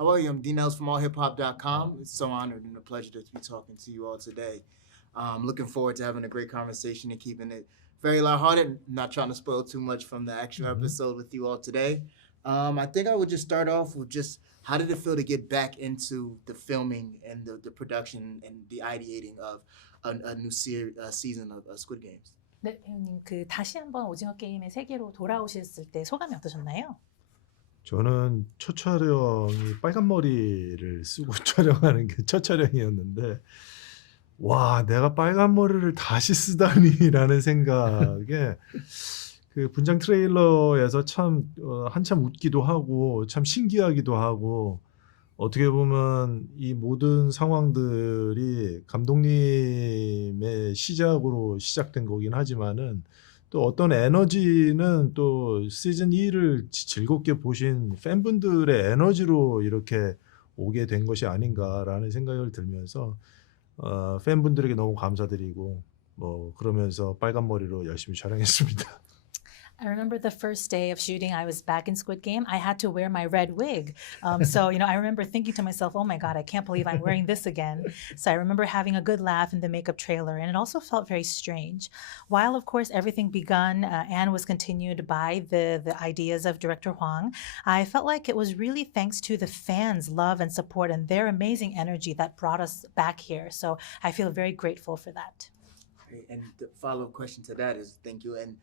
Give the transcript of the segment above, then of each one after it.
How are you? I'm D Nels from allhiphop.com. It's so honored and a pleasure to be talking to you all today. Looking forward to having a great conversation and keeping it very lighthearted. Not trying to spoil too much from the actual episode with you all today. I think I would just start off with just how did it feel to get back into the filming and the production and the ideating of a new season of Squid Games? 네, 배우님 그 다시 한번 오징어 게임의 세계로 돌아오셨을 때 소감이 어떠셨나요? 저는 첫 촬영이 빨간 머리를 쓰고 촬영하는 게 첫 촬영이었는데 와 내가 빨간 머리를 다시 쓰다니라는 생각에 그 분장 트레일러에서 참 한참 웃기도 하고 참 신기하기도 하고 어떻게 보면 이 모든 상황들이 감독님의 시작으로 시작된 거긴 하지만은 또 어떤 에너지는 또 시즌 2를 즐겁게 보신 팬분들의 에너지로 이렇게 오게 된 것이 아닌가라는 생각을 들면서 팬분들에게 너무 감사드리고 뭐 그러면서 빨간 머리로 열심히 촬영했습니다. I remember the first day of shooting, I was back in Squid Game. I had to wear my red wig. So, I remember thinking to myself, oh my God, I can't believe I'm wearing this again. So I remember having a good laugh in the makeup trailer, and it also felt very strange. While, of course, everything begun and was continued by the ideas of Director Hwang, I felt like it was really thanks to the fans' love and support and their amazing energy that brought us back here. So I feel very grateful for that. And the follow-up question to that is, thank you. And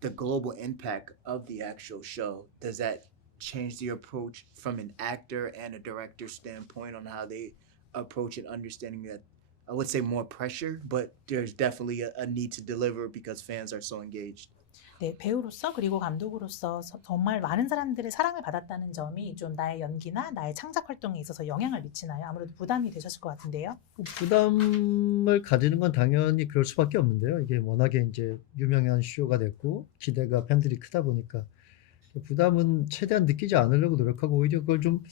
the global impact of the actual show, does that change the approach from an actor and a director standpoint on how they approach it, understanding that I would say more pressure, but there's definitely a need to deliver because fans are so engaged? 네, 배우로서 그리고 감독으로서 정말 많은 사람들의 사랑을 받았다는 점이 좀 나의 연기나 나의 창작 활동에 있어서 영향을 미치나요? 아무래도 부담이 되셨을 것 같은데요. 부담을 가지는 건 당연히 그럴 수밖에 없는데요. 이게 워낙에 이제 유명한 쇼가 됐고 기대가 팬들이 크다 보니까 부담은 최대한 느끼지 않으려고 노력하고 오히려 그걸 좀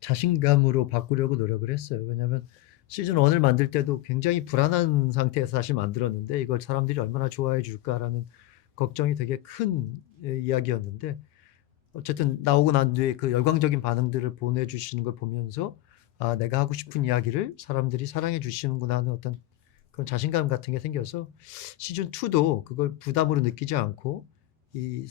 자신감으로 바꾸려고 노력을 했어요. 왜냐하면 시즌 1을 만들 때도 굉장히 불안한 상태에서 사실 만들었는데 이걸 사람들이 얼마나 좋아해 줄까라는 걱정이 되게 큰 이야기였는데 어쨌든 나오고 난 뒤에 그 열광적인 반응들을 보내주시는 걸 보면서 아, 내가 하고 싶은 이야기를 사람들이 사랑해 주시는구나 하는 어떤 그런 자신감 같은 게 생겨서 시즌 2도 그걸 부담으로 느끼지 않고 이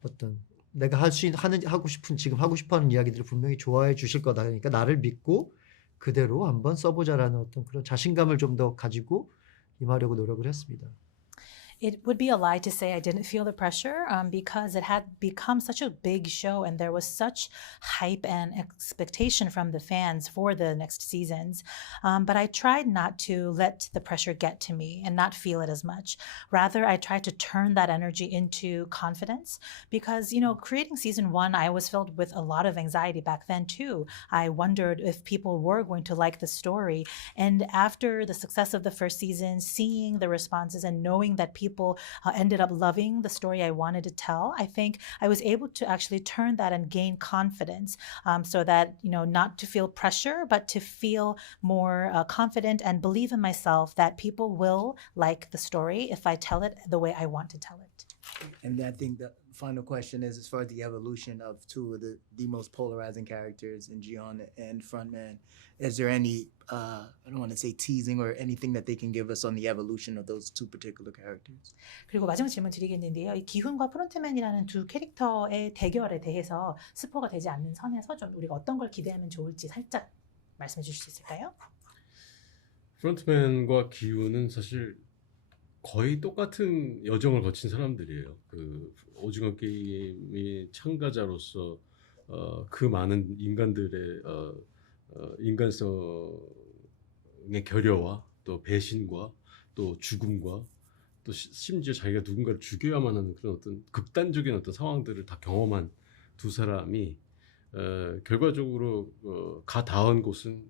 어떤 내가 하고 싶은 지금 하고 싶어하는 이야기들을 분명히 좋아해 주실 거다. 그러니까 나를 믿고 그대로 한번 써보자라는 어떤 그런 자신감을 좀 더 가지고 임하려고 노력을 했습니다. It would be a lie to say I didn't feel the pressure because it had become such a big show and there was such hype and expectation from the fans for the next seasons. But I tried not to let the pressure get to me and not feel it as much. Rather, I tried to turn that energy into confidence because, creating season 1, I was filled with a lot of anxiety back then too. I wondered if people were going to like the story. And after the success of the first season, seeing the responses and knowing that people ended up loving the story I wanted to tell, I think I was able to actually turn that and gain confidence so that, not to feel pressure, but to feel more confident and believe in myself that people will like the story if I tell it the way I want to tell it. And I think the final question is as far as the evolution of two of the most polarizing characters in Jiyeon and Frontman, is there any, I don't want to say teasing or anything that they can give us on the evolution of those two particular characters? 그리고 마지막 질문 드리겠는데요. 이 기훈과 프론트맨이라는 두 캐릭터의 대결에 대해서 스포가 되지 않는 선에서 좀 우리가 어떤 걸 기대하면 좋을지 살짝 말씀해 주실 수 있을까요? 프론트맨과 기훈은 사실 거의 똑같은 여정을 거친 사람들이에요. 그 오징어 게임이 참가자로서 그 많은 인간들의 인간성의 결여와 또 배신과 또 죽음과 또 심지어 자기가 누군가를 죽여야만 하는 그런 어떤 극단적인 어떤 상황들을 다 경험한 두 사람이 결과적으로 가 닿은 곳은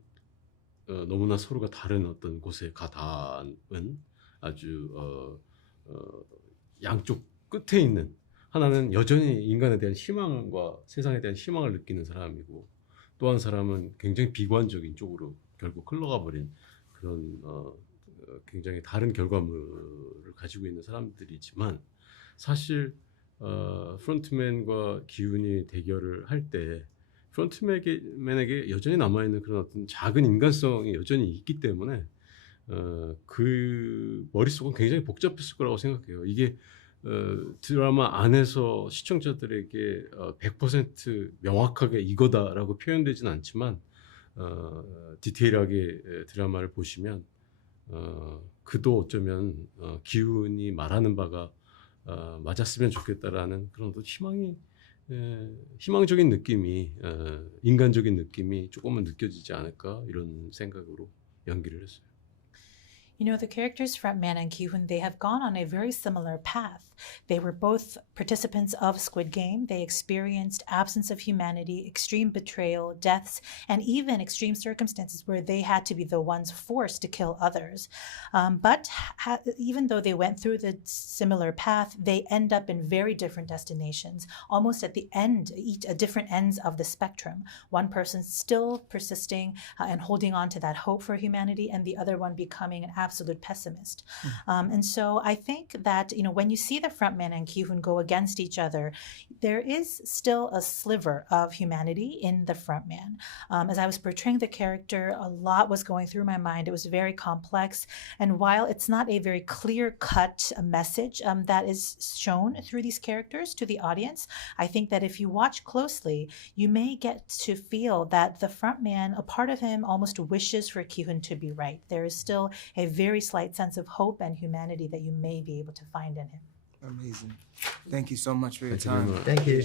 너무나 서로가 다른 어떤 곳에 가 닿은 아주 양쪽 끝에 있는 하나는 여전히 인간에 대한 희망과 세상에 대한 희망을 느끼는 사람이고 또 한 사람은 굉장히 비관적인 쪽으로 결국 흘러가 버린 그런 굉장히 다른 결과물을 가지고 있는 사람들이지만 사실 프론트맨과 기훈이 대결을 할 때 프론트맨에게 여전히 남아있는 그런 어떤 작은 인간성이 여전히 있기 때문에 그 머릿속은 굉장히 복잡했을 거라고 생각해요. 이게 드라마 안에서 시청자들에게 100% 명확하게 이거다라고 표현되진 않지만 디테일하게 드라마를 보시면 그도 어쩌면 기훈이 말하는 바가 맞았으면 좋겠다라는 그런 어떤 희망적인 느낌이 인간적인 느낌이 조금은 느껴지지 않을까 이런 생각으로 연기를 했어요. You know, the characters Frontman and Ki-hoon, they have gone on a very similar path. They were both participants of Squid Game. They experienced absence of humanity, extreme betrayal, deaths, and even extreme circumstances where they had to be the ones forced to kill others. But even though they went through the similar path, they end up in very different destinations, almost at the end, different ends of the spectrum. One person still persisting and holding on to that hope for humanity, and the other one becoming an absolute pessimist. And so I think that, you know, when you see the Frontman and Ki-hoon go against each other, there is still a sliver of humanity in the Frontman. As I was portraying the character, a lot was going through my mind. It was very complex. And while it's not a very clear-cut message that is shown through these characters to the audience, I think that if you watch closely, you may get to feel that the Frontman, a part of him almost wishes for Ki-hoon to be right. There is still a very slight sense of hope and humanity that you may be able to find in him. Amazing. Thank you so much for your Thank you very time. much. Thank you.